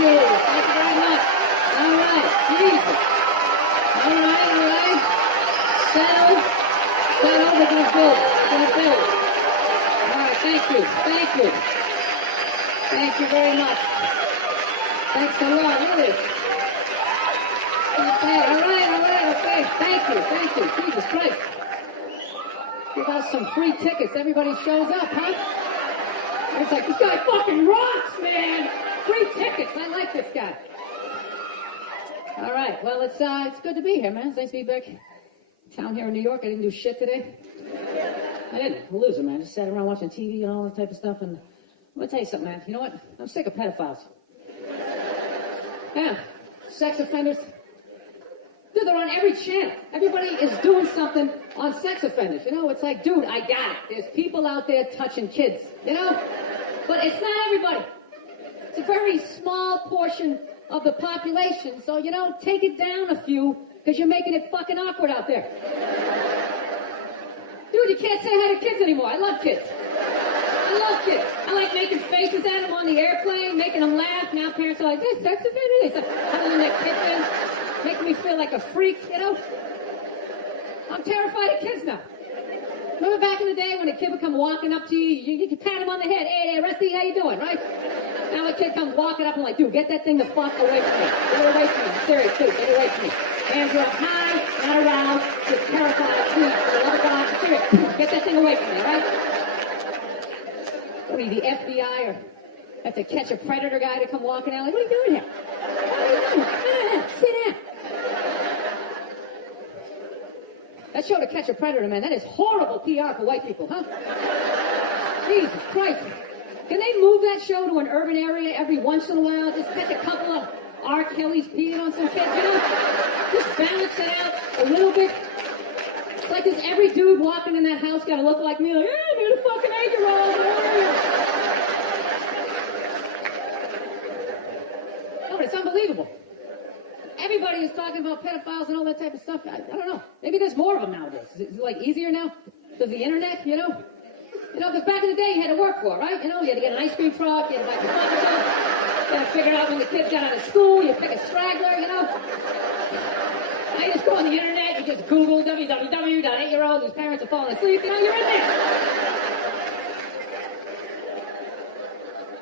you. Thank you very much. All right. Jesus. All right. Settle. We're going to build. All right. Thank you. Thank you very much. Thanks a lot. Look at this. Okay. All right. Okay. Thank you. Jesus Christ. Give us some free tickets. Everybody shows up, huh? It's like, this guy fucking rocks, man. Free tickets. I like this guy. All right. Well, it's good to be here, man. It's nice to be back town here in New York. I didn't do shit today. I didn't. I'm a loser, man. Just sat around watching TV and all that type of stuff. And I'm going to tell you something, man. You know what? I'm sick of pedophiles. Yeah. Sex offenders. Dude, they're on every channel. Everybody is doing something on sex offenders. You know, it's like, dude, I got it. There's people out there touching kids, you know? But it's not everybody. It's a very small portion of the population. So, you know, take it down a few, because you're making it fucking awkward out there. Dude, you can't say hi to kids anymore. I love kids. I like making faces at them on the airplane, making them laugh. Now parents are like, this sex offender? They start huddling in their kitchen, making me feel like a freak, you know? I'm terrified of kids now. Remember back in the day when a kid would come walking up to you, you could pat him on the head, hey, Rusty, how you doing, right? Now a kid comes walking up and like, dude, get that thing the fuck away from me. Get it away from me. I'm serious, dude, get it away from me. Hands are up high, not around, just terrified, please, for the love of God, I'm serious. Get that thing away from me, right? What are you, the FBI, or have to catch a predator guy to come walking out? Like, what are you doing here? What are you doing? Sit down. That show, To Catch a Predator, man, that is horrible PR for white people, huh? Jesus Christ. Can they move that show to an urban area every once in a while? Just catch a couple of R. Kelly's peeing on some kids, you know? Just balance it out a little bit. It's like, does every dude walking in that house gotta look like me? Like, yeah, I'm a fucking 8-year-old. No, but it's unbelievable. Everybody is talking about pedophiles and all that type of stuff. I don't know. Maybe there's more of them nowadays. Is it like easier now? Does the internet, you know? You know, because back in the day you had to work for it, right? You know, you had to get an ice cream truck, you had to buy some fucking stuff, you had to figure out when the kids got out of school, you pick a straggler, you know? Now you just go on the internet, you just Google www.8-year-old whose parents are falling asleep, you know, you're in there.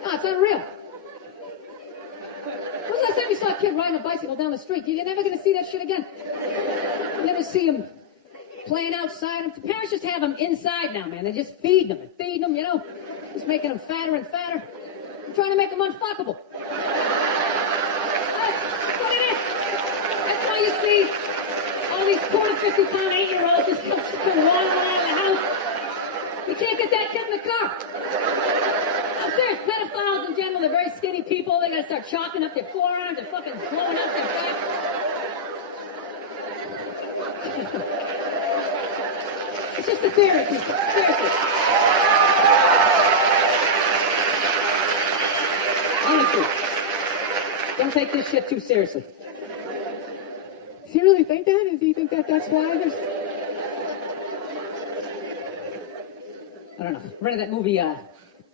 No, it's unreal. When's the last time you saw a kid riding a bicycle down the street? You're never going to see that shit again. You never see him playing outside. The parents just have them inside now, man. They just feed them, you know? Just making them fatter and fatter. I'm trying to make them unfuckable. That's what it is. That's why you see all these 250-pound 8-year-olds just come running around the house. You can't get that kid in the car. I'm serious. Pedophiles in general, they're very skinny people. They gotta start chalking up their forearms. They're fucking blowing up their back. It's just a theory, people. Seriously. Honestly. Don't take this shit too seriously. Does he really think that? Does he think that that's why there's... I don't know. I rented that movie,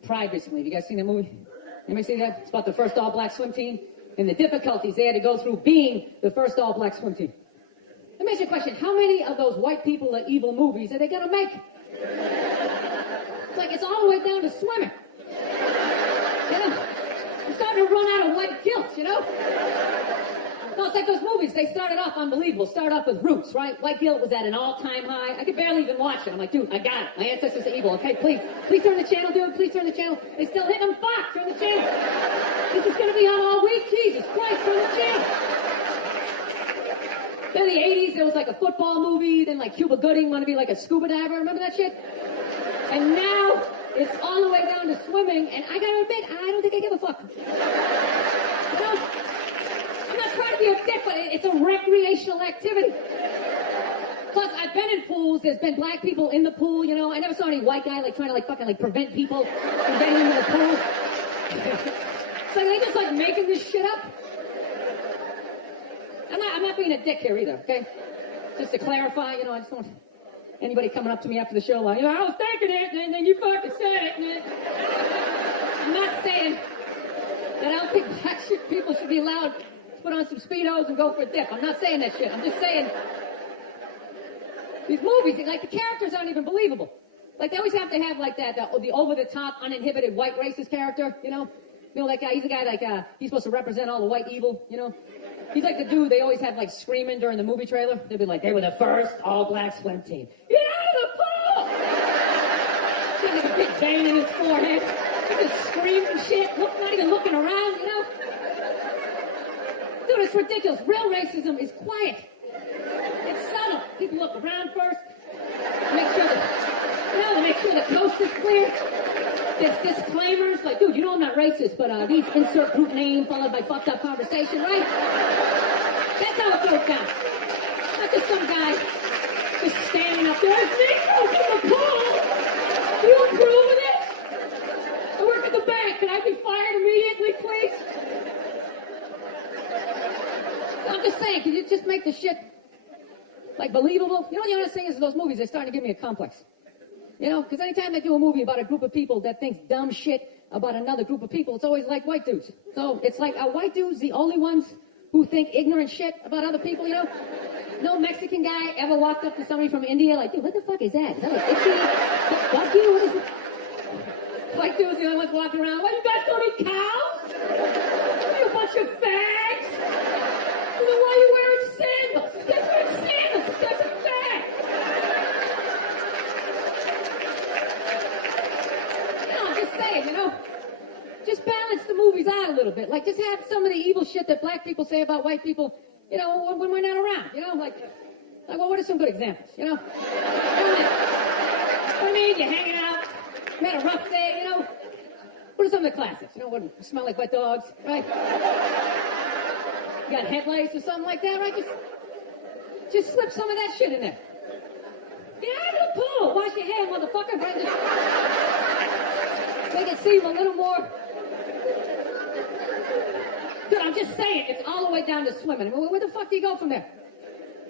Pride recently. Have you guys seen that movie? Anybody see that? It's about the first all-black swim team and the difficulties they had to go through being the first all-black swim team. Let me ask you a question. How many of those white people are evil movies are they gonna make? It's like it's all the way down to swimming. You know? I'm starting to run out of white guilt, you know? No, it's like those movies. They started off unbelievable. Started off with Roots, right? White guilt was at an all-time high. I could barely even watch it. I'm like, dude, I got it. My ancestors are evil. Okay, please turn the channel, dude. Please turn the channel. They still hit them. Fuck, turn the channel. This is going to be on all week. Jesus Christ, turn the channel. Then in the 80s, there was like a football movie. Then like Cuba Gooding wanted to be like a scuba diver. Remember that shit? And now it's all the way down to swimming. And I got to admit, I don't think I give a fuck. You know? I'm not trying to be a dick, but it's a recreational activity. Plus, I've been in pools. There's been black people in the pool, you know. I never saw any white guy like trying to like fucking like prevent people from getting into the pool. So they just like making this shit up. I'm not being a dick here either, okay? Just to clarify, you know, I just don't want anybody coming up to me after the show like, you know, I was thinking it, and then you fucking said it. And I'm not saying And I don't think black people should be allowed to put on some Speedos and go for a dip. I'm not saying that shit. I'm just saying these movies, like the characters aren't even believable. Like they always have to have like that, the over-the-top, uninhibited white racist character, you know? You know, that guy, he's a guy like, he's supposed to represent all the white evil, you know? He's like the dude they always have like screaming during the movie trailer. They'd be like, they were the first all-black swim team. Get out of the pool! He's got like a big vein in his forehead. He's just screaming shit, not even looking around, you know? Dude, it's ridiculous. Real racism is quiet. It's subtle. People look around first. Make sure the coast is clear. There's disclaimers like, dude, you know I'm not racist, but these insert group name followed by fucked up conversation, right? That's how it goes down. Not just some guy just standing up there. It's Nico from the pool. Do you approve of this? I work at the bank. Can I be fired immediately, please? I'm just saying, can you just make the shit like believable? You know what the honest thing is, those movies, they're starting to give me a complex. You know, because anytime they do a movie about a group of people that thinks dumb shit about another group of people, it's always like white dudes. So it's like, are white dudes the only ones who think ignorant shit about other people, you know? No Mexican guy ever walked up to somebody from India like, dude, what the fuck is that? Is that like itchy? Fuck you? What is it? White dudes the only ones walking around, what, you guys don't eat cows? You a bunch of fags? Well, then why are you wearing sandals? You guys wearing sandals? You guys are fags. You know, just balance the movies out a little bit. Like, just have some of the evil shit that black people say about white people, you know, when we're not around. You know, like well, what are some good examples? You know, what I mean, you're hanging out, you had a rough day. You know, what are some of the classics? You know, what smell like wet dogs, right? You got headlights or something like that, right? Just slip some of that shit in there. Get out of the pool, wash your hair, motherfucker. Right? Make it seem a little more. Dude, I'm just saying, it's all the way down to swimming. I mean, where the fuck do you go from there?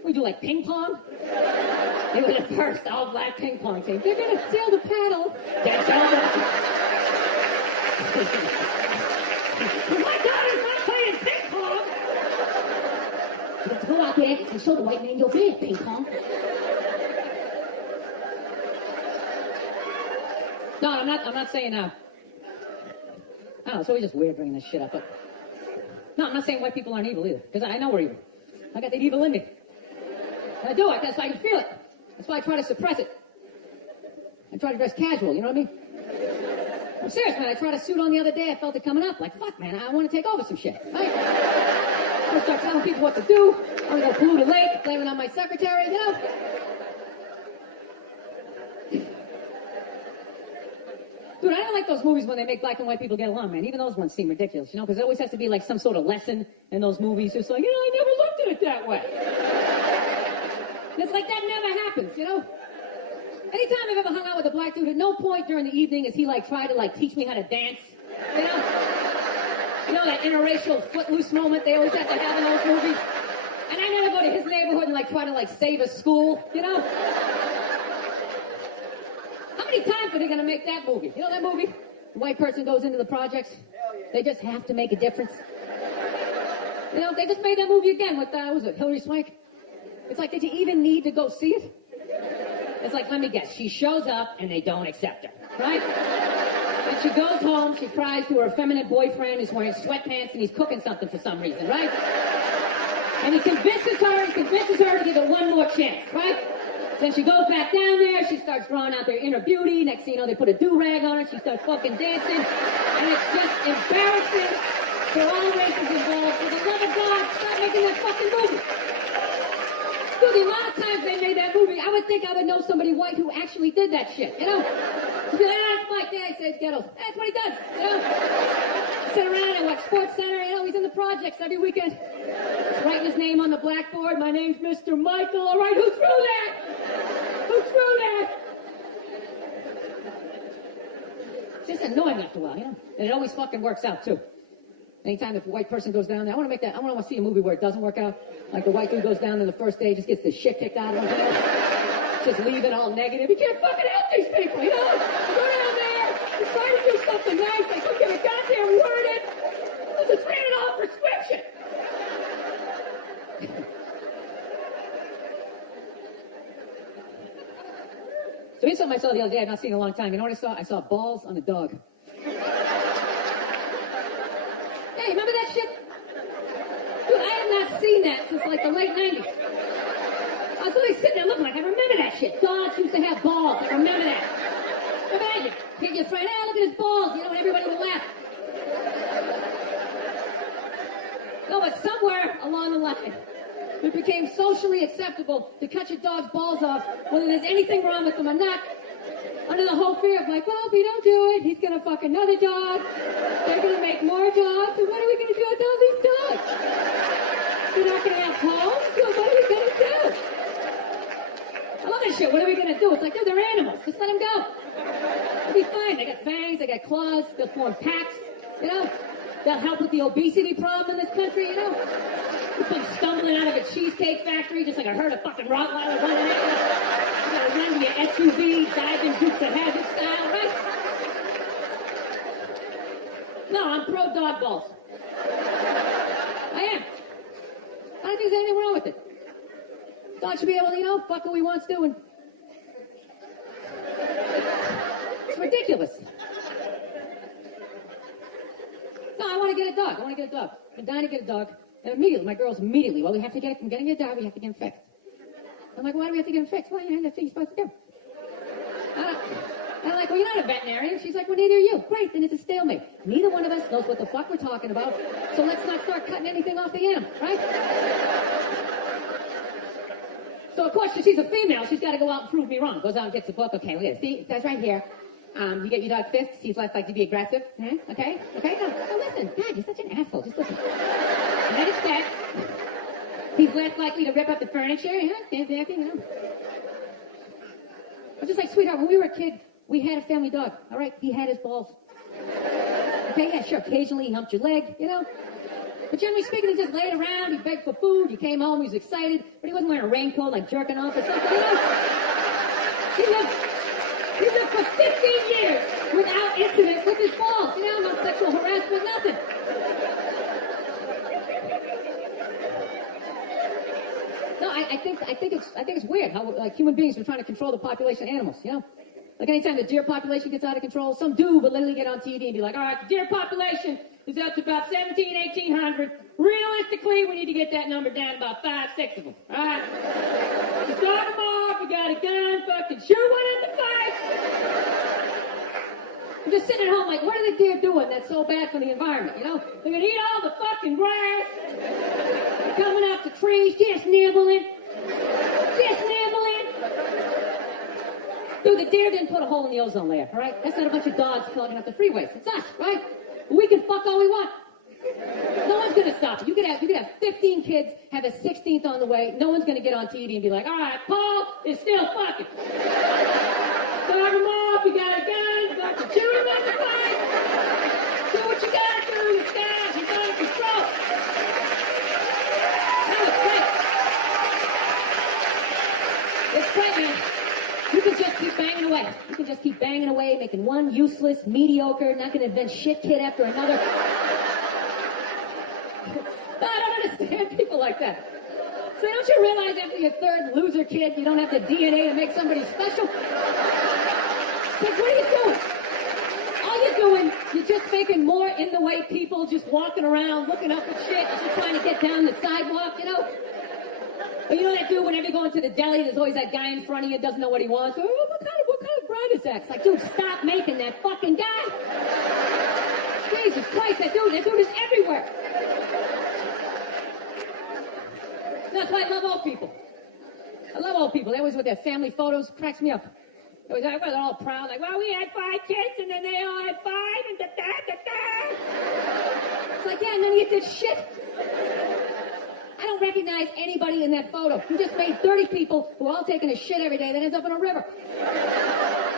We do like ping pong? They were the first all-black ping pong team. They're gonna steal the paddle. That's all. My daughter's not playing ping pong. Let's go out there and show the white man you're playing ping pong. No, I'm not saying, I don't know, it's always just weird bringing this shit up, but, no, I'm not saying white people aren't evil either, because I know we're evil. I got that evil in me. And I do, that's why I can feel it. That's why I try to suppress it. I try to dress casual, you know what I mean? I'm serious, man, I tried a suit on the other day, I felt it coming up, like, fuck, man, I want to take over some shit, right? I'm going to start telling people what to do, I'm going to go pollute a lake, blaming on my secretary, you know? Dude, I don't like those movies when they make black and white people get along, man. Even those ones seem ridiculous, you know, because there always has to be like some sort of lesson in those movies. It's like, you know, I never looked at it that way. And it's like, that never happens, you know? Anytime I've ever hung out with a black dude, at no point during the evening is he like try to like teach me how to dance, you know? You know, that interracial footloose moment they always have to have in those movies? And I never go to his neighborhood and like try to like save a school, you know? How many times are they going to make that movie? You know that movie? The white person goes into the projects. They just have to make a difference. You know, they just made that movie again with, what was it, Hillary Swank? It's like, did you even need to go see it? It's like, let me guess, she shows up and they don't accept her, right? And she goes home, she cries to her effeminate boyfriend who's wearing sweatpants and he's cooking something for some reason, right? And he convinces her to give it one more chance, right? Then she goes back down there, she starts drawing out their inner beauty. Next thing you know, they put a do-rag on her, she starts fucking dancing. And it's just embarrassing for all races involved. For the love of God, stop making that fucking movie. Dude, the amount of times they made that movie, I would think I would know somebody white who actually did that shit, you know? She'd be like, it's Mike, yeah, he says ghetto. That's what he does, you know? I sit around, I watch Sports Center, you know, he's in the projects every weekend. He's writing his name on the blackboard. My name's Mr. Michael. All right, who threw that? Who threw that? It's just annoying after a while, you know? And it always fucking works out, too. Anytime if a white person goes down there, I want to see a movie where it doesn't work out. Like the white dude goes down there the first day, just gets the shit kicked out of him, you know? Just leave it all negative. You can't fucking help these people, you know? You go down there, you try to do something nice, they couldn't get a goddamn word in. something I saw the other day I've not seen in a long time. You know what I saw? I saw balls on a dog. Hey, remember that shit? Dude, I have not seen that since like the late 90s. I was always sitting there looking like, I remember that shit. Dogs used to have balls. I remember that. Imagine, hit your friend, hey, look at his balls, you know, and everybody would laugh. No, but somewhere along the line, it became socially acceptable to cut your dog's balls off, whether there's anything wrong with them or not, under the whole fear of like, well, if we don't do it, he's gonna fuck another dog, they're gonna make more dogs, and what are we gonna do with all these dogs? We're not gonna have homes, so what are we gonna do? I love this shit, what are we gonna do? It's like, dude, they're animals, just let them go. They'll be fine, they got fangs, they got claws, they'll form packs, you know? They'll help with the obesity problem in this country, you know? You come stumbling out of a cheesecake factory just like a herd of fucking Rottweiler running at you. You gotta run to your SUV, diving Dukes of Hazzard style, right? No, I'm pro dog balls. I am. I don't think there's anything wrong with it. Dog should be able to, you know, fuck who he wants to, and it's ridiculous. No, I want to get a dog. I've been dying to get a dog. And immediately, my girls immediately, well, we have to get it from getting a dog, we have to get him fixed. I'm like, why do we have to get him fixed? Well, you know, that's what you're supposed to do. I'm like, well, you're not a veterinarian. She's like, well, neither are you. Great, then it's a stalemate. Neither one of us knows what the fuck we're talking about, so let's not start cutting anything off the animal, right? So, of course, she's a female. She's got to go out and prove me wrong. Goes out and gets the book. Okay, look at it. See, it says right here. You get your dog fixed. He's less likely to be aggressive. Okay? Okay? No, listen. God, you're such an asshole. Just listen. And then it says he's less likely to rip up the furniture. You know? I'm just like, sweetheart, when we were a kid, we had a family dog. All right? He had his balls. Okay? Yeah, sure. Occasionally he humped your leg, you know? But generally speaking, he just laid around. He begged for food. You came home. He was excited. But he wasn't wearing a raincoat like jerking off or something. You know? He lived for 15 years without incident with his balls. You know, no sexual harassment, nothing. No, I think it's weird how like human beings are trying to control the population of animals. You know, like anytime the deer population gets out of control, some dude would literally get on TV and be like, "All right, the deer population is up to about 1,800. Realistically, we need to get that number down to about 5, 6 of them. All right, you start them off. You got a gun, fucking shoot one in the face." I'm just sitting at home like, what are the deer doing that's so bad for the environment, you know? They're gonna eat all the fucking grass. They're coming up the trees, just nibbling. Dude, the deer didn't put a hole in the ozone layer, all right? That's not a bunch of dogs clogging up the freeways. It's us, right? We can fuck all we want. No one's gonna stop it. You could have 15 kids, have a 16th on the way. No one's gonna get on TV and be like, all right, Paul is still fucking. Start him off, you got a gun, fucking shoot him in the face. Do what you gotta do, you guys, you're under control. No, it's great. It's great, man. You can just keep banging away. You can just keep banging away, making one useless, mediocre, not gonna invent shit kid after another. No, I don't understand people like that. So don't you realize after your third loser kid, you don't have the DNA to make somebody special? Like, what are you doing? All you're doing, you're just making more in-the-way people just walking around, looking up at shit, just trying to get down the sidewalk, you know? Or you know that dude, whenever you go into the deli, there's always that guy in front of you doesn't know what he wants. Oh, what kind of bread is that? It's like, dude, stop making that fucking guy. Jesus Christ, that dude is everywhere. That's why I love old people. I love old people. They always with their family photos. Cracks me up. They're all proud. Like, well, we had 5 kids, and then they all had 5, and da-da-da-da. It's like, yeah, none of you did shit. I don't recognize anybody in that photo. You just made 30 people who are all taking a shit every day that ends up in a river.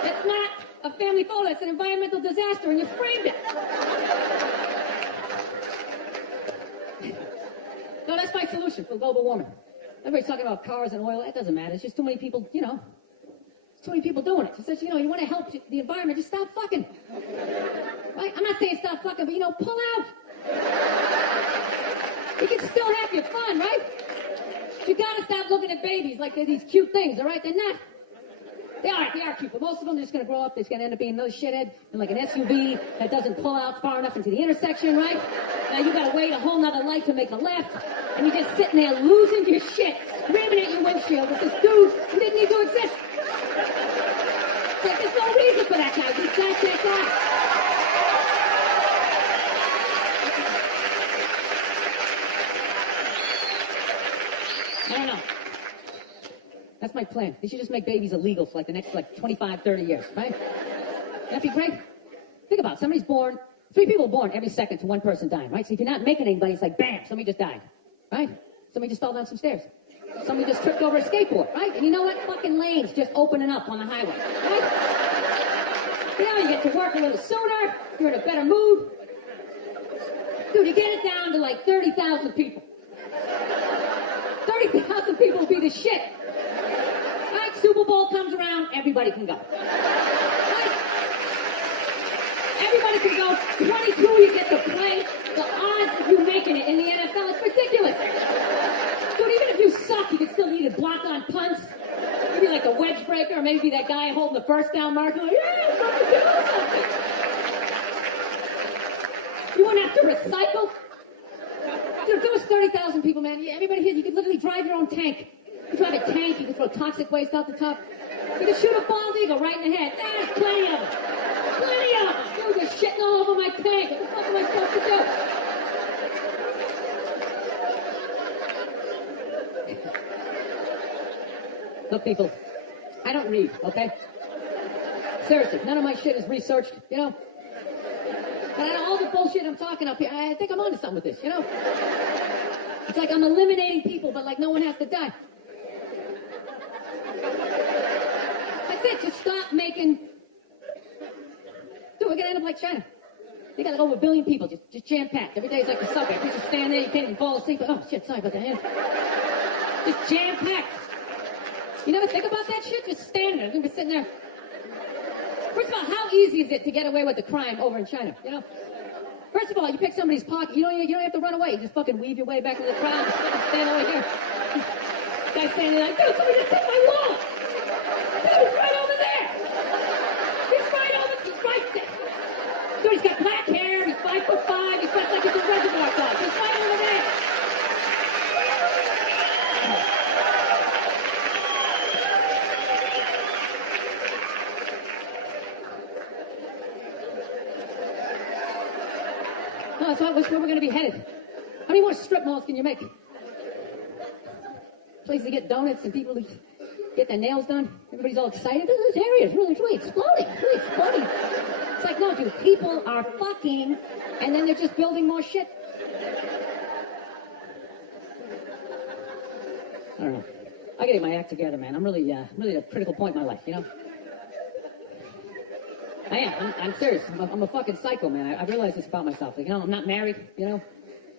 It's not a family photo. It's an environmental disaster, and you framed it. No, that's my solution for global warming. Everybody's talking about cars and oil. That doesn't matter. It's just too many people, you know. There's too many people doing it. It says, you know, you want to help the environment, just stop fucking. Right? I'm not saying stop fucking, but, you know, pull out. You can still have your fun, right? You got to stop looking at babies like they're these cute things, all right? They're not. They are cute, but most of them are just going to grow up. They're just going to end up being another shithead in like an SUV that doesn't pull out far enough into the intersection, right? Now you got to wait a whole nother light to make a left, and you're just sitting there losing your shit, screaming at your windshield with this dude who didn't need to exist. It's like there's no reason for that guy. He's that guy. I don't know. That's my plan. They should just make babies illegal for like the next 25, 30 years, right? That'd be great. Think about it. Somebody's born, 3 people are born every second to one person dying, right? So if you're not making anybody, it's like, bam, somebody just died, right? Somebody just fell down some stairs. Somebody just tripped over a skateboard, right? And you know what? Fucking lanes just opening up on the highway, right? You know, you get to work a little sooner, you're in a better mood. Dude, you get it down to like 30,000 people. 30,000 people would be the shit. Right? Super Bowl comes around, everybody can go. Right? Everybody can go. 22 you get to play. The odds of you making it in the NFL, it's ridiculous. Dude, even if you suck, you can still either block on punts, maybe like a wedge breaker, or maybe that guy holding the first down marker. Like, yeah, something. You wouldn't have to recycle. Dude, if there was 30,000 people, man, everybody here, you could literally drive your own tank. You could drive a tank, you could throw toxic waste out the top. You could shoot a bald eagle right in the head. There's plenty of them. Plenty of them. Dude, they're shitting all over my tank. What the fuck am I supposed to do? Look, people, I don't read, okay? Seriously, none of my shit is researched, you know? But out of all the bullshit I'm talking up here, I think I'm onto something with this, you know? It's like I'm eliminating people, but like no one has to die. That's it, just stop making... Dude, we're gonna end up like China. They got like over 1 billion people, just jam-packed. Every day is like the subway. You just stand there, you can't even fall asleep. Oh, shit, sorry about that, yeah. Just jam-packed. You never think about that shit? Just stand there. You're gonna be sitting there. First of all, how easy is it to get away with the crime over in China, you know? First of all, you pick somebody's pocket, you don't have to run away. You just fucking weave your way back into the crowd, just fucking stand over here. Guy's standing there like, dude, somebody just took my wallet. Dude, he's right over there. He's right there. Dude, he's got black hair, he's 5'5", he's dressed like he's a reservoir dog. He's right over there. No, that's where we're going to be headed. How many more strip malls can you make? Place to get donuts and people to get their nails done. Everybody's all excited. This area is really exploding. It's really exploding. It's like, no, dude, people are fucking, and then they're just building more shit. I don't know. I gotta get my act together, man. I'm really at a critical point in my life, you know? I am. I'm serious. I'm a fucking psycho, man. I realize this about myself. Like, you know, I'm not married, you know?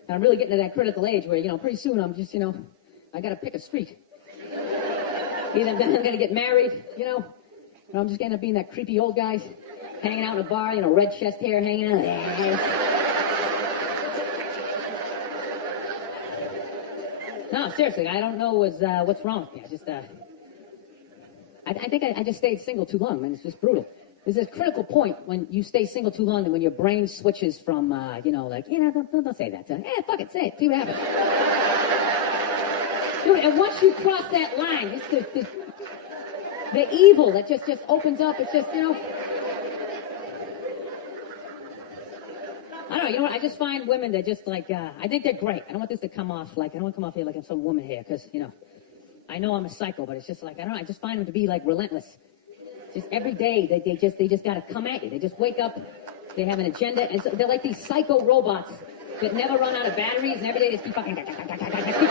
And I'm really getting to that critical age where, you know, pretty soon I'm just, you know, I gotta pick a street. Either I'm gonna get married, you know, or I'm just gonna be that creepy old guy hanging out in a bar, you know, red chest hair hanging out. No, seriously, I don't know what's wrong with me. I just, I think I just stayed single too long, man. It's just brutal. There's a critical point when you stay single too long and when your brain switches from, you know, like, you know, don't say that. Fuck it, say it. See what happens. Dude, and once you cross that line, it's the evil that just opens up. It's just, you know. I don't know, you know what? I just find women that just like, I think they're great. I don't want this to come off like, I don't want to come off here like I'm some woman here because, you know, I know I'm a psycho, but it's just like, I don't know, I just find them to be like relentless. Just every day, they just gotta come at you. They just wake up, they have an agenda, and so they're like these psycho robots that never run out of batteries, and every day they just keep fucking, keep coming at you.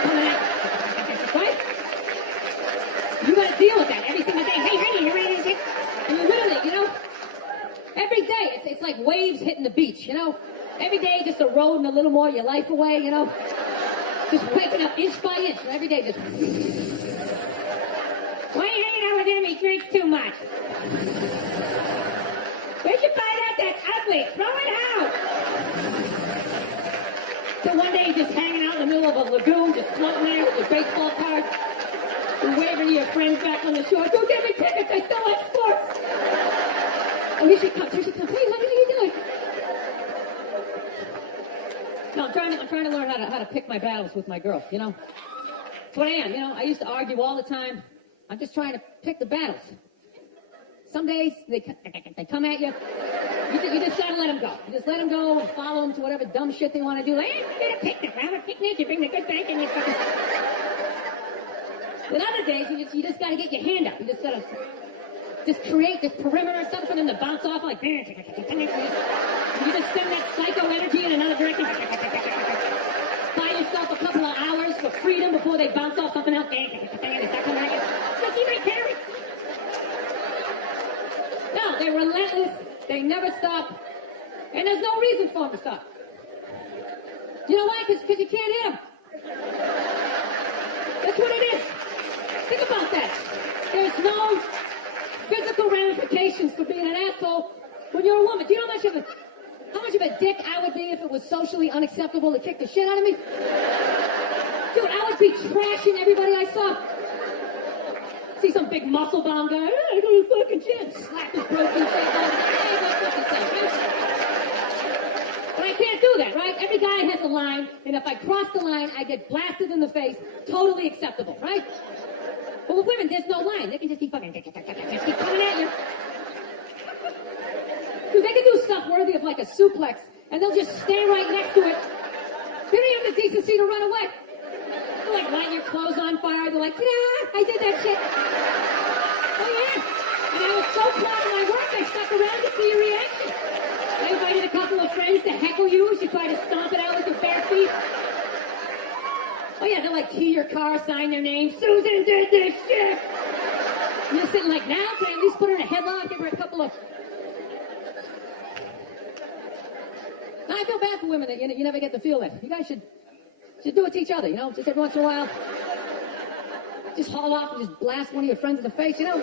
Right? You gotta deal with that every single day. Hey, you ready to take? And you literally, you know, every day, it's like waves hitting the beach, you know? Every day, just eroding a little more of your life away, you know? Just waking up inch by inch, and every day just... Why are you hanging out with him? He drinks too much. Where'd you buy that? That's ugly. Throw it out. So one day you're just hanging out in the middle of a lagoon, just floating there with your baseball cards, and waving to your friends back on the shore. Go get me tickets. I still like sports. Oh, here she comes. Here she comes. Hey, honey, how you doing? No, I'm trying to learn how to pick my battles with my girl, you know? That's what I am, you know? I used to argue all the time. I'm just trying to pick the battles. Some days, they come at you. You just gotta let them go. You just let them go and follow them to whatever dumb shit they want to do. Like, hey, you're gonna pick the rabbit picnic, you bring the good thing, and you fucking... Then other days, you just gotta get your hand up. You just gotta just create this perimeter, something for them to bounce off like... You just send that psycho energy in another direction. Buy yourself a couple of hours for freedom before they bounce off something else. They start coming at you. Just keep it carry. No, they're relentless. They never stop. And there's no reason for them to stop. You know why? Because you can't hit them. That's what it is. Think about that. There's no physical ramifications for being an asshole when you're a woman. Do you know how much of a dick I would be if it was socially unacceptable to kick the shit out of me? Dude, I would be trashing everybody I saw. See some big muscle bound guy, I go to fucking gym, slap his broken shit. Hey, go fucking self. But I can't do that, right? Every guy has a line, and if I cross the line, I get blasted in the face. Totally acceptable, right? But with women, there's no line. They can just keep fucking, just keep coming at you. Dude, they can do stuff worthy of like a suplex, and they'll just stand right next to it. They don't have the decency to run away. They're like lighting your clothes on fire. They're like, yeah, I did that shit. Oh yeah. And I was so proud of my work, I stuck around to see your reaction. I invited a couple of friends to heckle you as you try to stomp it out with your bare feet. Oh yeah, they'll like key your car, sign their name. Susan did this shit. And you're sitting like, now can I at least put her in a headlock, give her a couple of... Now, I feel bad for women that you never get to feel that. You guys should do it to each other, you know? Just every once in a while, just haul off and just blast one of your friends in the face, you know?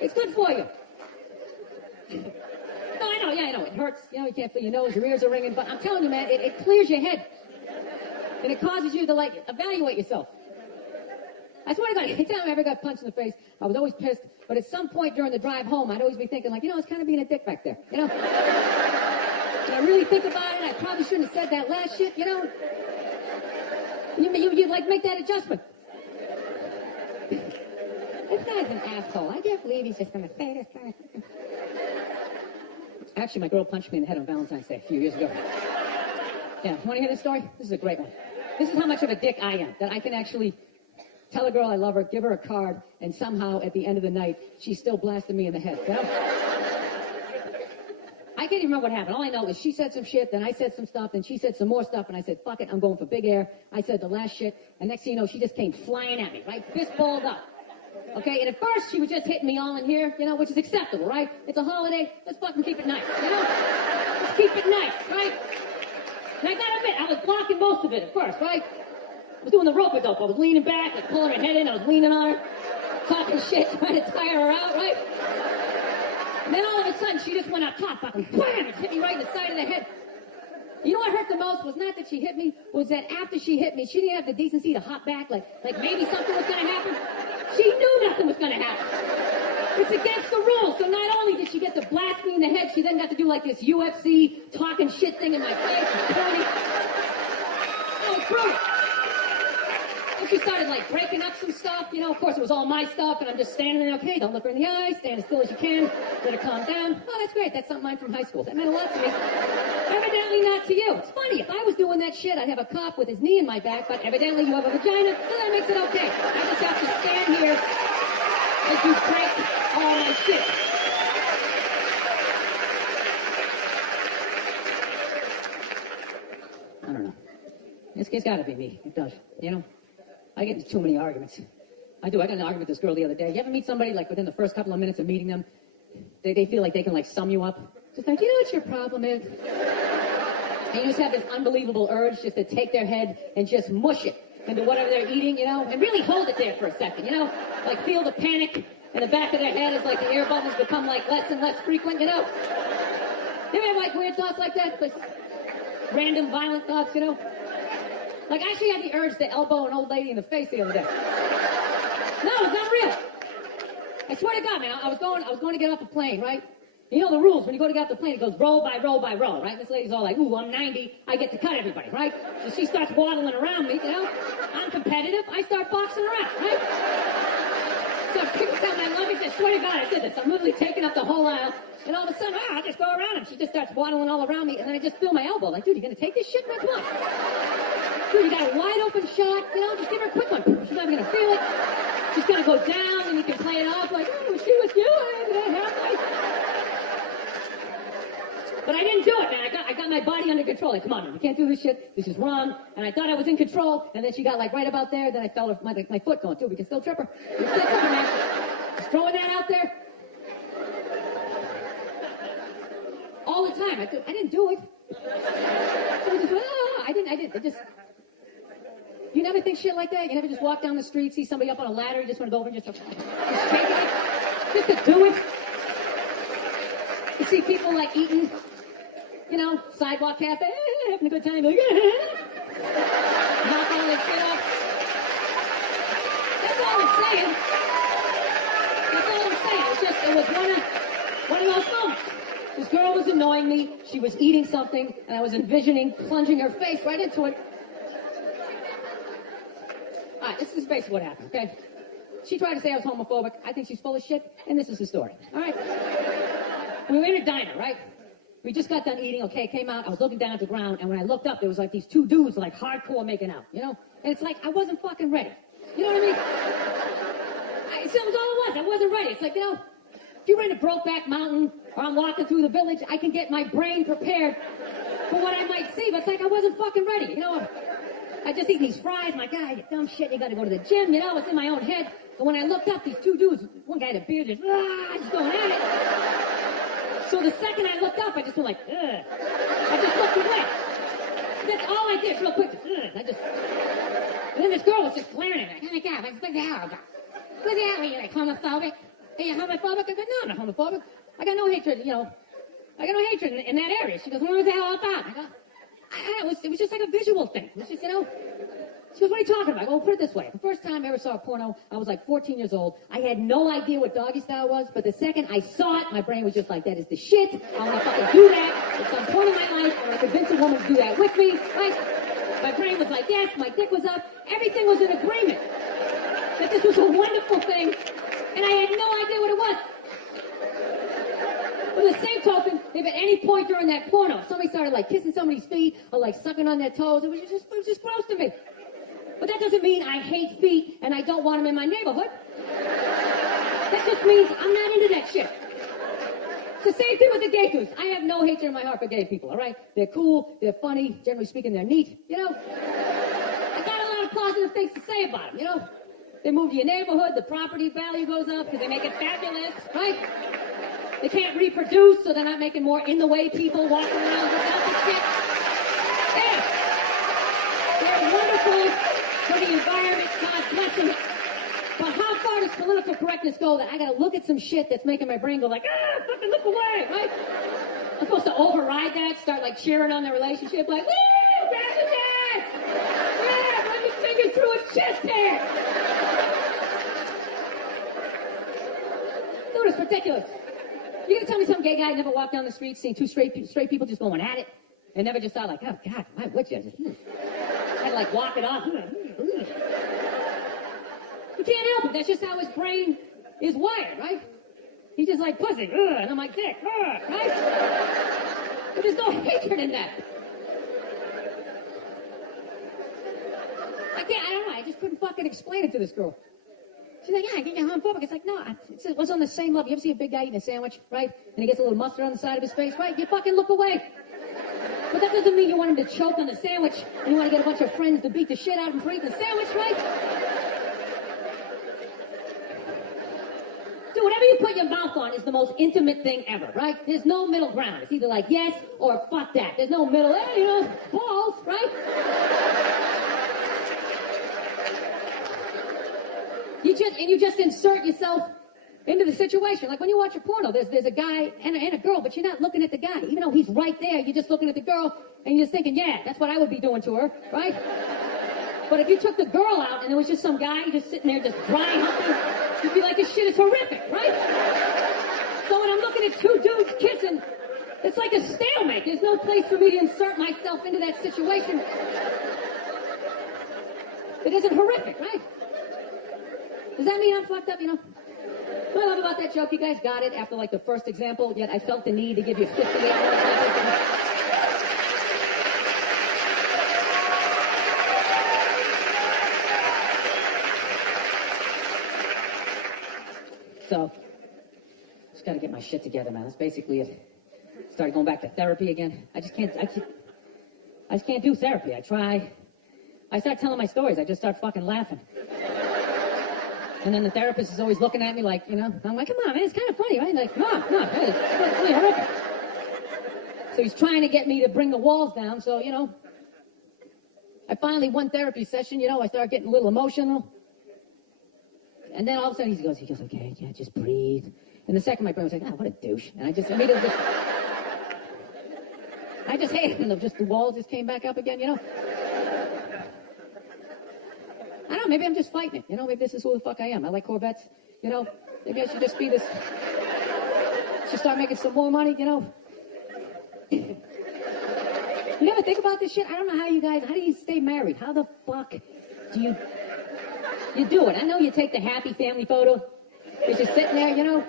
It's good for you. No, I know. It hurts. You know, you can't feel your nose, your ears are ringing, but I'm telling you, man, it clears your head. And it causes you to, like, evaluate yourself. I swear to God, anytime I ever got punched in the face, I was always pissed, but at some point during the drive home, I'd always be thinking, like, you know, I was kind of being a dick back there, you know? And I really think about it, I probably shouldn't have said that last shit, you know? You'd like, make that adjustment. This guy's an asshole. I can't believe he's just going to say this. Actually, my girl punched me in the head on Valentine's Day a few years ago. Yeah, want to hear this story? This is a great one. This is how much of a dick I am, that I can actually tell a girl I love her, give her a card, and somehow at the end of the night, she's still blasting me in the head, you know? I can't even remember what happened. All I know is she said some shit, then I said some stuff, then she said some more stuff, and I said, fuck it, I'm going for big air. I said the last shit, and next thing you know, she just came flying at me, right? Fist balled up. Okay, and at first, she was just hitting me all in here, you know, which is acceptable, right? It's a holiday, let's fucking keep it nice, you know? Let's keep it nice, right? And I gotta admit, I was blocking most of it at first, right? I was doing the rope-a-dope. I was leaning back, like pulling her head in, I was leaning on her, talking shit, trying to tire her out, right? And then all of a sudden, she just went up top, fucking bam, and hit me right in the side of the head. You know what hurt the most was not that she hit me, was that after she hit me, she didn't have the decency to hop back, like maybe something was gonna happen. She knew nothing was gonna happen. It's against the rules. So not only did she get to blast me in the head, she then got to do like this UFC talking shit thing in my face, and pointing. Oh, it's brutal. And she started like breaking up some stuff, you know, of course it was all my stuff, and I'm just standing there, okay, don't look her in the eye, stand as still as you can, let her calm down. Oh, that's great, that's something mine from high school. That meant a lot to me. Evidently not to you. It's funny, if I was doing that shit, I'd have a cop with his knee in my back, but evidently you have a vagina, so that makes it okay. I just have to stand here as you break all my shit. I don't know. It's gotta be me. It does, you know? I get into too many arguments. I do. I got an argument with this girl the other day. You ever meet somebody, like, within the first couple of minutes of meeting them, they feel like they can, like, sum you up? Just like, you know what your problem is? And you just have this unbelievable urge just to take their head and just mush it into whatever they're eating, you know? And really hold it there for a second, you know? Like, feel the panic in the back of their head as, like, the air bubbles become, like, less and less frequent, you know? You ever have, like, weird thoughts like that? Like, random violent thoughts, you know? Like, I actually had the urge to elbow an old lady in the face the other day. No, it's not real. I swear to God, man, I was going to get off the plane, right? You know the rules. When you go to get off the plane, it goes row by row by row, right? This lady's all like, ooh, I'm 90. I get to cut everybody, right? So she starts waddling around me, you know? I'm competitive. I start boxing around, right? So I picked up my luggage. I swear to God, I did this. I'm literally taking up the whole aisle. And all of a sudden, I just go around him. She just starts waddling all around me. And then I just feel my elbow. Like, dude, you going to take this shit, man? Come on. Dude, you got a wide open shot. You know, just give her a quick one. She's not even going to feel it. She's going to go down, and you can play it off like, oh, she was you. But I didn't do it, man. I got my body under control. Like, come on, man, you can't do this shit. This is wrong. And I thought I was in control. And then she got, like, right about there. Then I felt my foot going, too. We can still trip her. We can still trip her, man. Just throwing that out there. All the time. I didn't do it. So I just went, I didn't. I just... You never think shit like that? You never just walk down the street, see somebody up on a ladder, you just want to go over and just shake it? Just to do it? You see people, like, eating... You know, sidewalk cafe, having a good time. Like, knock all that shit off. That's all I'm saying. That's all I'm saying. It was one of those moments. This girl was annoying me. She was eating something, and I was envisioning plunging her face right into it. All right, this is basically what happened, okay? She tried to say I was homophobic. I think she's full of shit, and this is the story. All right? We were in a diner, right? We just got done eating, okay, came out, I was looking down at the ground, and when I looked up, there was like these two dudes, like hardcore making out, you know? And it's like, I wasn't fucking ready. You know what I mean? That was all it was, I wasn't ready. It's like, you know, if you're in a Brokeback Mountain, or I'm walking through the village, I can get my brain prepared for what I might see, but it's like I wasn't fucking ready, you know? I just eat these fries, I'm like, you dumb shit, you gotta go to the gym, you know? It's in my own head. But when I looked up, these two dudes, one guy had a beard, just going at it. So the second I looked up, I just went like, ugh. I just looked away. That's all I did, real quick. And then this girl was just glaring at me. Oh my God, what the hell? What the hell are you, like, homophobic? Are you homophobic? I go, no, I'm not homophobic. I got no hatred, you know. I got no hatred in that area. She goes, what the hell all about? I go, it was just like a visual thing. It was just, you know. She goes, what are you talking about? I go, well, put it this way. The first time I ever saw a porno, I was like 14 years old. I had no idea what doggy style was, but the second I saw it, my brain was just like, that is the shit. I want to fucking do that. At some point in my life, I want to convince a woman to do that with me, right? My brain was like, yes, my dick was up. Everything was in agreement. That this was a wonderful thing, and I had no idea what it was. With the same token, if at any point during that porno, somebody started like kissing somebody's feet or like sucking on their toes, it was just gross to me. But that doesn't mean I hate feet and I don't want them in my neighborhood. That just means I'm not into that shit. It's the same thing with the gay dudes. I have no hatred in my heart for gay people, all right? They're cool, they're funny, generally speaking, they're neat, you know? I got a lot of positive things to say about them, you know? They move to your neighborhood, the property value goes up because they make it fabulous, right? They can't reproduce, so they're not making more in-the-way people walking around with healthy shit. Yeah. They're wonderful for the environment, God bless them. But how far does political correctness go that I gotta look at some shit that's making my brain go like, fucking look away, right? I'm supposed to override that, start like cheering on their relationship, like, woo, grab the dad! Yeah, run your finger through his chest hair! Dude, it's ridiculous. You gonna tell me some gay guy never walked down the street seeing two straight people just going at it? And never just thought like, oh God, why would you? Just, I'd like walk it off. You can't help it. That's just how his brain is wired, right? He's just like pussy, and I'm like dick, right? But there's no hatred in that. I don't know. I just couldn't fucking explain it to this girl. She's like, I think you're homophobic. It's like, no, it was on the same level. You ever see a big guy eating a sandwich, right? And he gets a little mustard on the side of his face, right? You fucking look away. But that doesn't mean you want him to choke on the sandwich and you want to get a bunch of friends to beat the shit out of him for eating the sandwich, right? Dude, whatever you put your mouth on is the most intimate thing ever, right? There's no middle ground. It's either like yes or fuck that. There's no middle, balls, right? You just insert yourself into the situation. Like when you watch a porno, there's a guy and a girl, but you're not looking at the guy. Even though he's right there, you're just looking at the girl and you're just thinking, yeah, that's what I would be doing to her, right? But if you took the girl out and there was just some guy just sitting there just dry humping, you'd be like, this shit is horrific, right? So when I'm looking at two dudes kissing, it's like a stalemate. There's no place for me to insert myself into that situation. It isn't horrific, right? Does that mean I'm fucked up, you know? What I love about that joke, you guys got it after like the first example, yet I felt the need to give you 58 more examples. So, just gotta get my shit together, man. That's basically it. Started going back to therapy again. I just can't do therapy. I start telling my stories. I just start fucking laughing. And then the therapist is always looking at me like, you know, I'm like, come on, man, it's kind of funny, right? Like, no, it's really horrific. So he's trying to get me to bring the walls down. So, you know, I finally, one therapy session, you know, I start getting a little emotional. And then all of a sudden he goes, okay, yeah, just breathe. And the second my brain was like, what a douche. And I just immediately I just hated him. Just the walls just came back up again, you know? I don't know, maybe I'm just fighting it. You know, maybe this is who the fuck I am. I like Corvettes, you know? Maybe I should just be this. Should start making some more money, you know? You ever think about this shit? I don't know how do you stay married? How the fuck do you do it? I know you take the happy family photo. You're just sitting there, you know?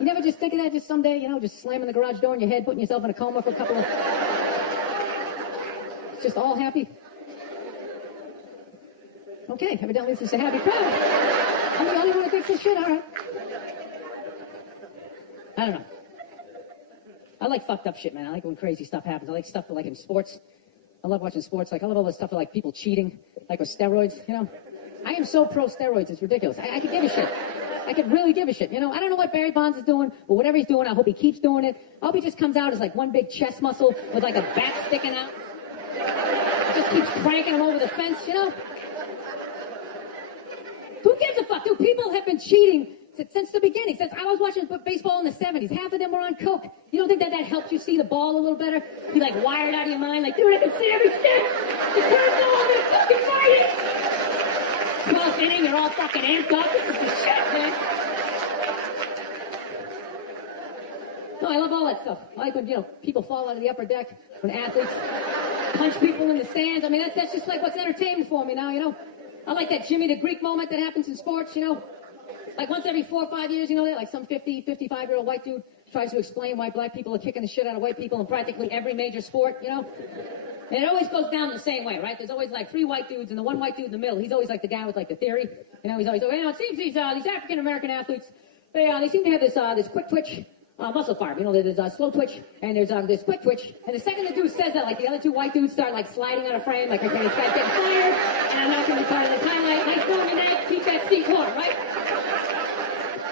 You never just think of that just someday, you know, just slamming the garage door in your head, putting yourself in a coma for a couple of... It's just all happy. Okay, evidently this is a happy crowd. I'm the only one who thinks this shit, all right. I don't know. I like fucked up shit, man. I like when crazy stuff happens. I like stuff like in sports. I love watching sports. Like, I love all this stuff like people cheating, like with steroids, you know? I am so pro steroids, it's ridiculous. I could give a shit. I could really give a shit. You know, I don't know what Barry Bonds is doing, but whatever he's doing, I hope he keeps doing it. I hope he just comes out as like one big chest muscle with like a back sticking out. Just keeps cranking him over the fence, you know? Who gives a fuck? Dude, people have been cheating since the beginning. Since I was watching baseball in the 70s, half of them were on coke. You don't think that helps you see the ball a little better? Be like wired out of your mind, like, dude, I can see every step. The turn's all in fucking fighting. 12th inning, you're all fucking amped up. This is the shit, man. No, I love all that stuff. I like when, you know, people fall out of the upper deck, when athletes punch people in the stands. I mean, that's just like what's entertainment for me now, you know? I like that Jimmy the Greek moment that happens in sports, you know? Like once every 4 or 5 years, you know, like some 50, 55-year-old white dude tries to explain why black people are kicking the shit out of white people in practically every major sport, you know? And it always goes down the same way, right? There's always like 3 white dudes and the one white dude in the middle. He's always like the guy with like the theory. You know, he's always, you know, it seems these African-American athletes, they seem to have this quick twitch muscle fiber. You know, there's slow twitch and there's this quick twitch. And the second the dude says that, like the other 2 white dudes start like sliding out of frame, like, okay, this guy's getting fired, and I'm not going to be part of the highlight. Nice going tonight, keep that seat warm, right?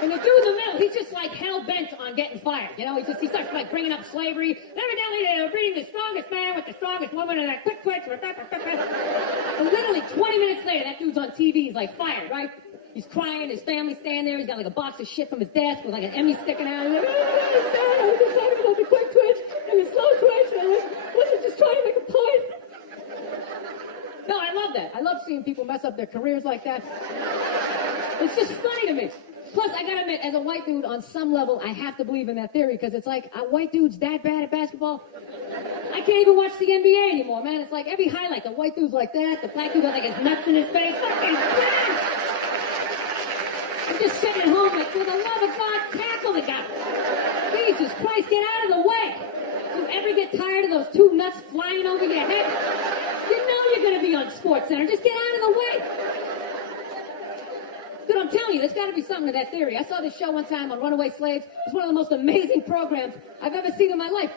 And the dude in the middle, he's just like hell-bent on getting fired. You know, he starts like bringing up slavery. And evidently they were breeding the strongest man with the strongest woman and that quick twitch. And literally 20 minutes later, that dude's on TV. He's like fired, right? He's crying. His family's standing there. He's got like a box of shit from his desk with like an Emmy sticking out. He's like, oh, sorry, I was just talking about the quick twitch and the slow twitch. And I wasn't just trying to make a point. No, I love that. I love seeing people mess up their careers like that. It's just funny to me. Plus, I gotta admit, as a white dude, on some level, I have to believe in that theory, because it's like, a white dude's that bad at basketball? I can't even watch the NBA anymore, man. It's like every highlight, the white dude's like that, the black dude has like his nuts in his face. Fucking bad! I'm just sitting at home like, for the love of God, tackle the guy. Jesus Christ, get out of the way. Do you ever get tired of those 2 nuts flying over your head? You know you're gonna be on SportsCenter. Just get out of the way. Dude, I'm telling you, there's got to be something to that theory. I saw this show one time on runaway slaves. It's one of the most amazing programs I've ever seen in my life.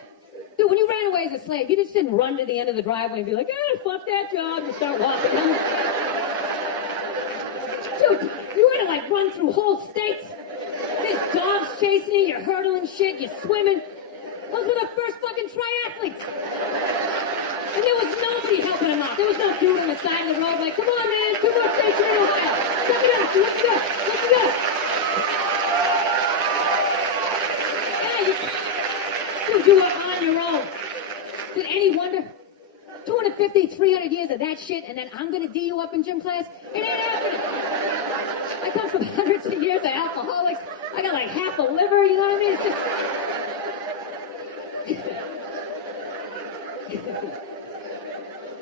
Dude, when you ran away as a slave, you just didn't run to the end of the driveway and be like, fuck that job, and start walking. Dude, you had to like run through whole states. There's dogs chasing you, you're hurdling shit, you're swimming. Those were the first fucking triathletes. And there was nobody helping them out. There was no dude on the side of the road like, come on, man, 2 more states, you're in Ohio. Let me go. Yeah, you were on your own. Did any wonder? 250 150, 300 years of that shit, and then I'm gonna D you up in gym class? It ain't happening. I come from hundreds of years of alcoholics. I got like half a liver, you know what I mean? It's just...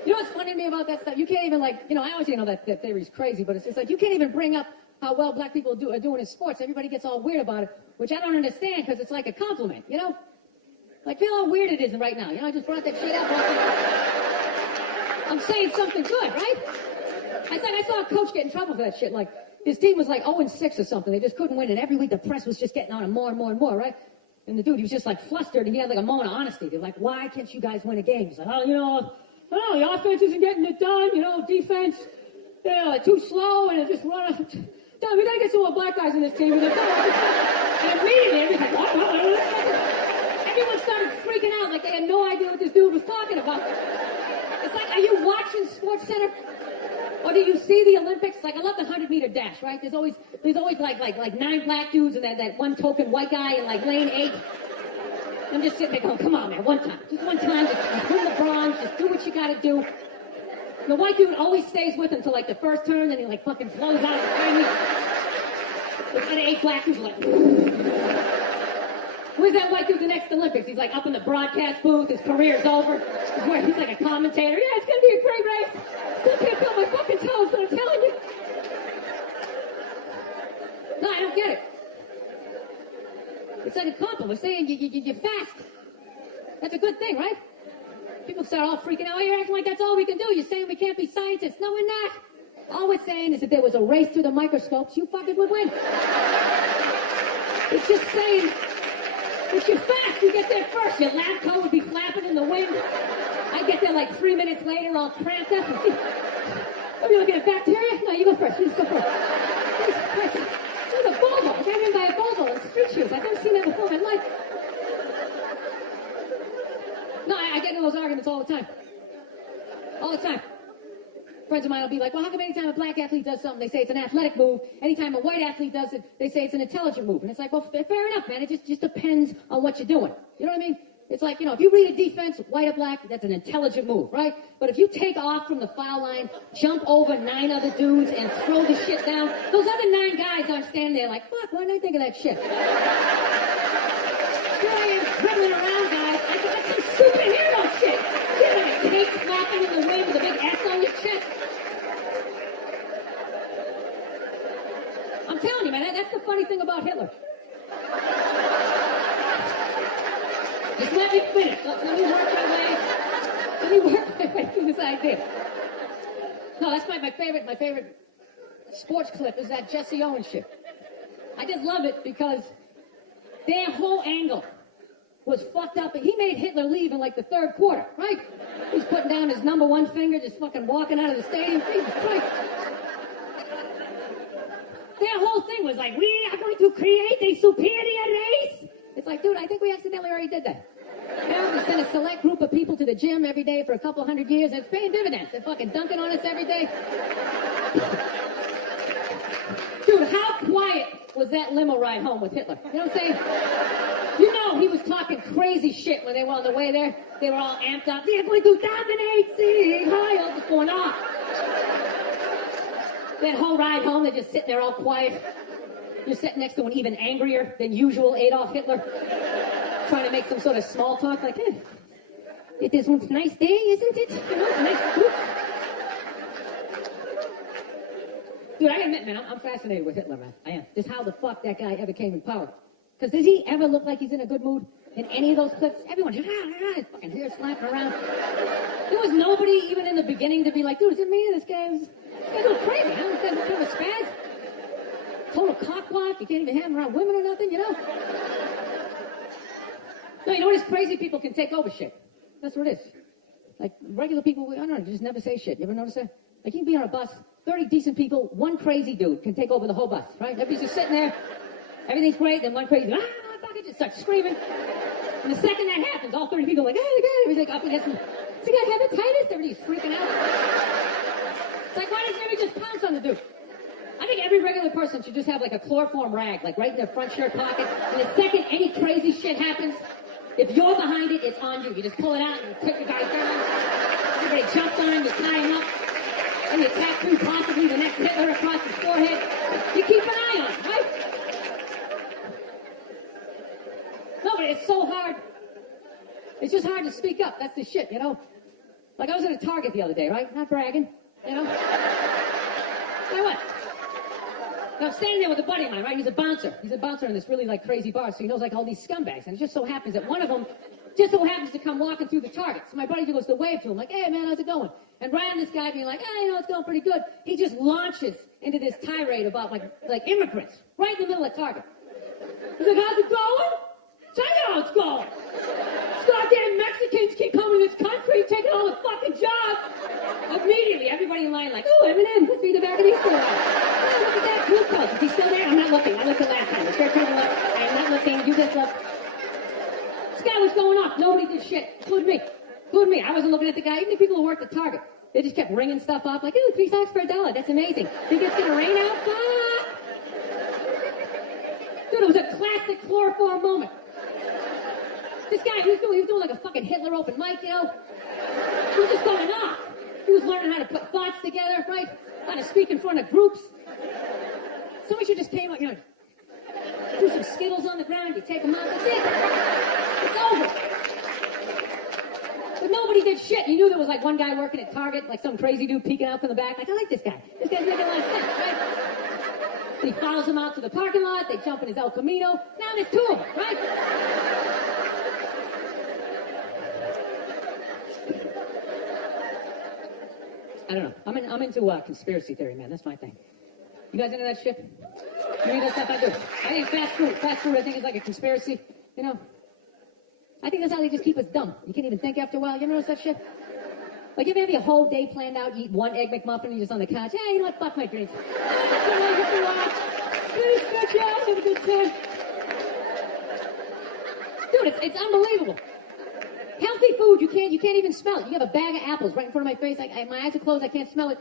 You know what's funny to me about that stuff? You can't even like, I always know that theory's crazy, but it's just like, you can't even bring up how well black people are doing in sports. Everybody gets all weird about it, which I don't understand because it's like a compliment, Like, feel how weird it is right now. I just brought that shit up. I'm saying something good, right? I saw a coach get in trouble for that shit. Like, his team was like 0-6 or something. They just couldn't win, and every week the press was just getting on him more and more and more, right? And the dude, he was just like flustered, and he had like a moment of honesty. They're like, why can't you guys win a game? He's like, the offense isn't getting it done, defense, too slow, and it just run. We gotta get some more black guys in this team. And immediately, everyone's like, what? Everyone started freaking out like they had no idea what this dude was talking about. It's like, are you watching Sports Center? Or do you see the Olympics? Like, I love the 100-meter dash, right? There's always like 9 black dudes and that one token white guy in like lane 8. I'm just sitting there going, come on, man, one time. Just one time, just win the bronze, just do what you gotta do. And the white dude always stays with him until like the first turn, then he like fucking blows out behind me. The other 8 black dudes are like, where's that white dude the next Olympics? He's like up in the broadcast booth, his career's over. He's like a commentator. Yeah, it's gonna be a great race. Still can't feel my fucking toes, but I'm telling you. No, I don't get it. It's like a compliment. We're saying you're fast. That's a good thing, right? People start all freaking out. Oh, you're acting like that's all we can do. You're saying we can't be scientists. No, we're not. All we're saying is if there was a race through the microscopes, you fucking would win. It's just saying, if you're fast, you get there first. Your lab coat would be flapping in the wind. I'd get there like 3 minutes later, all cramped up. Are you looking at bacteria? No, you go first. You just go first. There's a Volvo. I got in by a Volvo in street shoes. I've never seen that before in my life. No, I get into those arguments all the time. All the time. Friends of mine will be like, well, how come anytime a black athlete does something, they say it's an athletic move. Anytime a white athlete does it, they say it's an intelligent move. And it's like, well, fair enough, man. It just depends on what you're doing. You know what I mean? It's like, if you read a defense, white or black, that's an intelligent move, right? But if you take off from the foul line, jump over 9 other dudes, and throw the shit down, those other 9 guys aren't standing there like, fuck, why didn't I think of that shit? Here I am dribbling around, guys. I got some superhero shit. You're like a cake flapping in the wind with a big S on your chest. I'm telling you, man, that's the funny thing about Hitler. Just let me finish. Let me work my way through this idea. No, that's my favorite sports clip is that Jesse Owens shit. I just love it because their whole angle was fucked up. He made Hitler leave in like the 3rd quarter, right? He's putting down his number 1 finger, just fucking walking out of the stadium. Jesus Christ. Their whole thing was like, we are going to create a superior race. It's like, dude, I think we accidentally already did that. We sent a select group of people to the gym every day for a couple hundred years, and it's paying dividends. They're fucking dunking on us every day. Dude, how quiet was that limo ride home with Hitler? You know what I'm saying? He was talking crazy shit when they were on the way there. They were all amped up. They're going to dominate, see, hi, what's going on? That whole ride home, they're just sitting there all quiet. You're sitting next to an even angrier than usual Adolf Hitler, trying to make some sort of small talk, like, hey, it is a nice day, isn't it? Nice. Dude, I gotta admit, man, I'm fascinated with Hitler, man. I am. Just how the fuck that guy ever came in power. Because does he ever look like he's in a good mood? In any of those clips? Everyone's his fucking hair slapping around. There was nobody even in the beginning to be like, dude, is it me? This guy's going crazy, huh? This guy's kind of a spaz. Total cockwalk. You can't even have him around women or nothing, No, you know what? These crazy people can take over shit. That's what it is. Like, regular people, I don't know, just never say shit. You ever notice that? Like, you can be on a bus, 30 decent people, one crazy dude can take over the whole bus, right? Everybody's just sitting there. Everything's great, then one crazy, fuck it, just starts screaming. And the second that happens, all 30 people are like, oh, God, everybody's like up against him. Does the guy have hepatitis? Everybody's freaking out. It's like, why doesn't everybody just pounce on the dude? I think every regular person should just have like a chloroform rag, like right in their front shirt pocket. And the second any crazy shit happens, if you're behind it, it's on you. You just pull it out and you kick the guy down. Everybody jumps on him, you tie him up, and you tattoo possibly the next Hitler across his forehead. You keep an eye on him, right? No, but it's so hard. It's just hard to speak up. That's the shit, you know? Like, I was at a Target the other day, right? Not bragging, you know? Now what? Now, I'm standing there with a buddy of mine, right? He's a bouncer. He's a bouncer in this really, like, crazy bar, so he knows, like, all these scumbags. And it just so happens that one of them just so happens to come walking through the Target. So my buddy just goes to wave to him, like, hey, man, how's it going? And right on this guy being like, hey, you know, it's going pretty good, he just launches into this tirade about, like immigrants, right in the middle of Target. He's like, how's it going? Tell me how it's going. These goddamn Mexicans keep coming to this country, taking all the fucking jobs. Immediately, everybody in line like, oh, Eminem, let's read the back of these stores. Oh, look at that blue coat. Is he still there? I'm not looking. I looked the last time. Is there turn to look? I am not looking. You just look. This guy was going off. Nobody did shit. Including me. Including me. I wasn't looking at the guy. Even the people who worked at Target. They just kept ringing stuff up like, ooh, 3 socks for $1. That's amazing. Think it's going to rain out? Fuck! Dude, it was a classic chloroform moment. This guy, he was doing like a fucking Hitler open mic, you know? He was just going off. He was learning how to put thoughts together, right? How to speak in front of groups. Somebody should just came up, you know, do some Skittles on the ground, you take them out, that's it. It's over. But nobody did shit. You knew there was like one guy working at Target, like some crazy dude peeking out from the back, like, I like this guy. This guy's making a lot of sense, right? He follows him out to the parking lot, they jump in his El Camino. Now there's 2 of them, right? I don't know. I'm into conspiracy theory, man. That's my thing. You guys into that shit? You know that stuff I do. I think fast food, I think is like a conspiracy. You know? I think that's how they just keep us dumb. You can't even think after a while. You ever notice that shit? Like, you ever have your whole day planned out, you eat 1 Egg McMuffin, and you're just on the couch, hey, you know what, fuck my dreams. Good job, have a good time. Dude, it's unbelievable. Healthy food, you can't even smell it. You have a bag of apples right in front of my face. My eyes are closed, I can't smell it.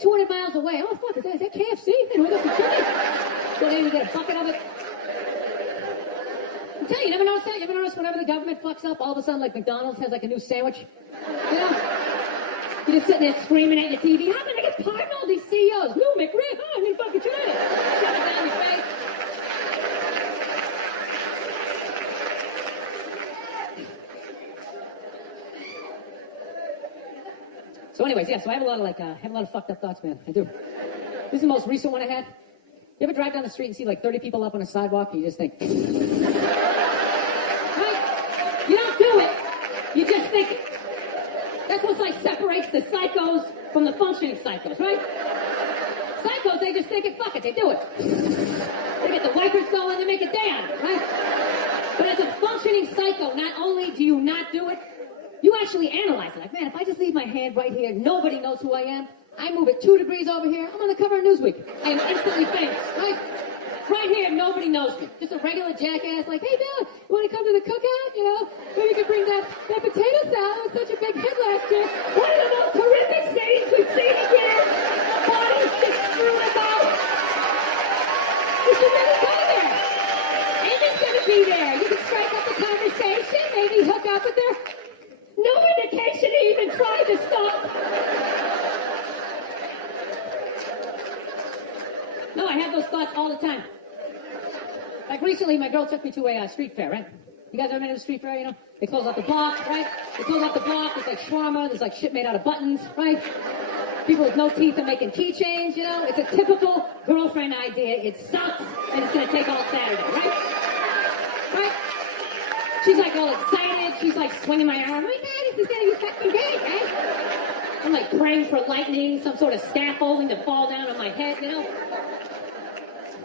200 miles away. Oh, fuck, is that KFC? Then we got some chili. So then we get a bucket of it. I'm telling you, you never notice that? You ever notice whenever the government fucks up, all of a sudden, like, McDonald's has, like, a new sandwich? You know? You're just sitting there screaming at your TV. How can I get pardoned all these CEOs? New McRib. Oh, I mean, fucking try it. Shove it down your face. So anyways, yeah, so I have a lot of fucked up thoughts, man. I do. This is the most recent one I had. You ever drive down the street and see like 30 people up on a sidewalk and you just think, right? You don't do it. You just think it. That's what like separates the psychos from the functioning psychos, right? Psychos, they just think it, fuck it, they do it. They get the wipers going, they make a day out of it, right? But as a functioning psycho, not only do you not do it, you actually analyze it. Like, man, if I just leave my hand right here, nobody knows who I am. I move it 2 degrees over here, I'm on the cover of Newsweek. I am instantly famous, right? Right here, nobody knows me. Just a regular jackass like, hey, Bill, you want to come to the cookout? You know, maybe you could bring that potato salad. It was such a big hit last year. One of the most horrific scenes we've seen in years. Bodies just strewn about. You should never go there. Amy's going to be there. You can strike up a conversation, maybe hook up with her. No indication he even tried to stop. No, I have those thoughts all the time. Like recently, my girl took me to a street fair, right? You guys ever been to a street fair, you know? They close out the block, right? They close out the block, there's like shawarma, there's like shit made out of buttons, right? People with no teeth are making keychains, you know? It's a typical girlfriend idea. It sucks, and it's gonna take all Saturday, right? Right? She's like all excited, she's like swinging my arm. Oh my God, this is gonna be fucking great, right? I'm like praying for lightning, some sort of scaffolding to fall down on my head, you know?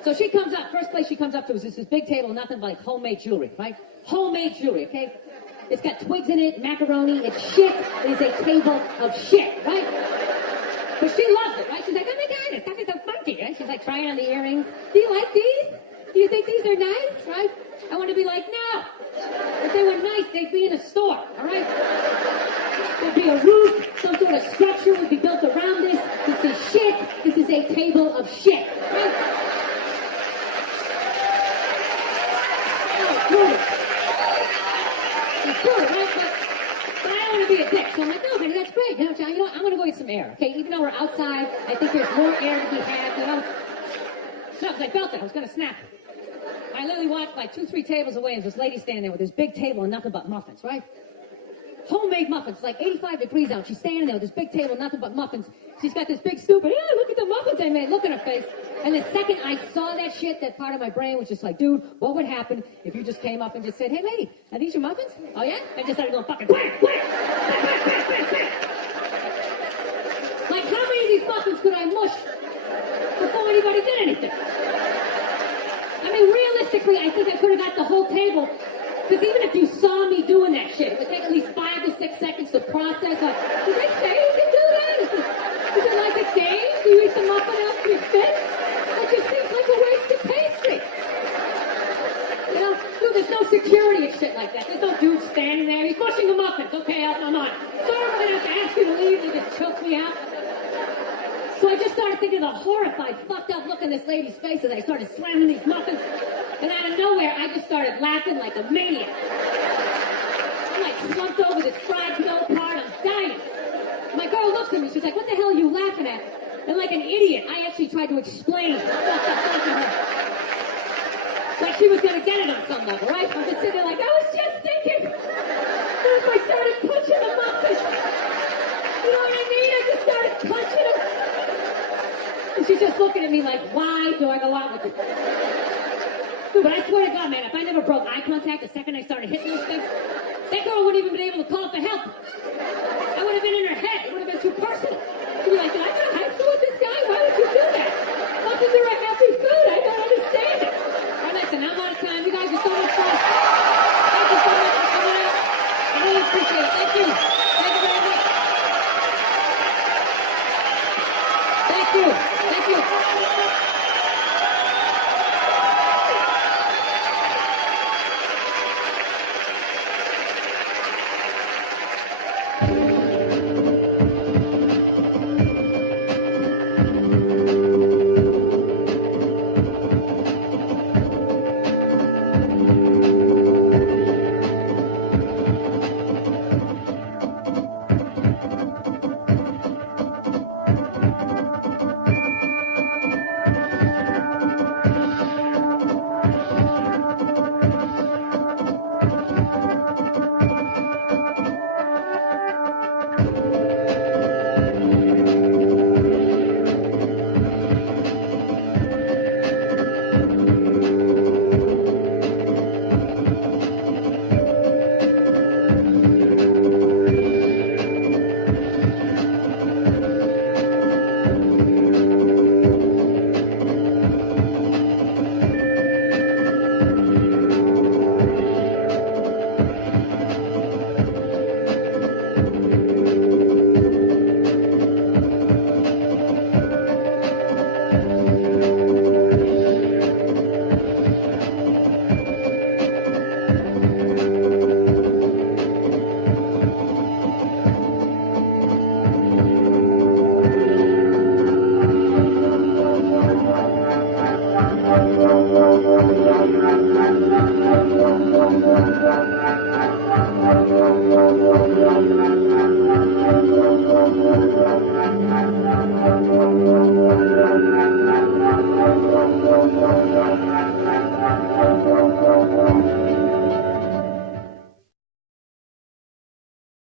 So she comes up, first place she comes up to is this big table, nothing but like homemade jewelry, right? Homemade jewelry, okay? It's got twigs in it, macaroni, it's shit. It is a table of shit, right? But she loves it, right? She's like, oh my God, this stuff is so funky, right? She's like trying on the earrings. Do you like these? Do you think these are nice, right? I want to be like, no. If they were nice, they'd be in a store, all right? There'd be a roof, some sort of structure would be built around this. This is shit. This is a table of shit, right? It's good, right? But I don't trying to be a dick. So I'm like, no, honey, that's great. You know, I'm going to go get some air, okay? Even though we're outside, I think there's more air to be had, you know? No, because I felt it. I was going to snap it. I literally walked like 2-3 tables away, and this lady standing there with this big table and nothing but muffins, right? Homemade muffins. It's like 85 degrees out. She's standing there with this big table, nothing but muffins. She's got this big stupid, yeah, look at the muffins I made. Look at her face. And the second I saw that shit, that part of my brain was just like, dude, what would happen if you just came up and just said, hey, lady, are these your muffins? Oh, yeah? And just started going fucking whack, whack, whack, whack, whack, whack. Like, how many of these muffins could I mush before anybody did anything? I mean, realistically, I think I could have got the whole table. Because even if you saw me doing that shit, it would take at least 5 to 6 seconds to process. Like, did they say you can do that? Is it like a game? Do you eat the muffin after you fit? That just seems like a wasted pastry. You know, dude, there's no security and shit like that. There's no dude standing there. He's mushing the muffins. Okay, I'm on. Sorry, I'm going to have to ask you to leave. They just choke me out. So I just started thinking of the horrified, fucked up look in this lady's face as I started slamming these muffins. And out of nowhere, I just started laughing like a maniac. I'm like slumped over this fried dough part. I'm dying. My girl looks at me. She's like, what the hell are you laughing at? And like an idiot, I actually tried to explain the fucked up thing to her. Like she was going to get it on some level, right? I'm just sitting there like, I was just thinking. What if I started punching the muffins? You know what I mean? I just started punching them. And she's just looking at me like, why do I go out with you? Dude, but I swear to God, man, if I never broke eye contact the second I started hitting those things, that girl wouldn't even been able to call for help.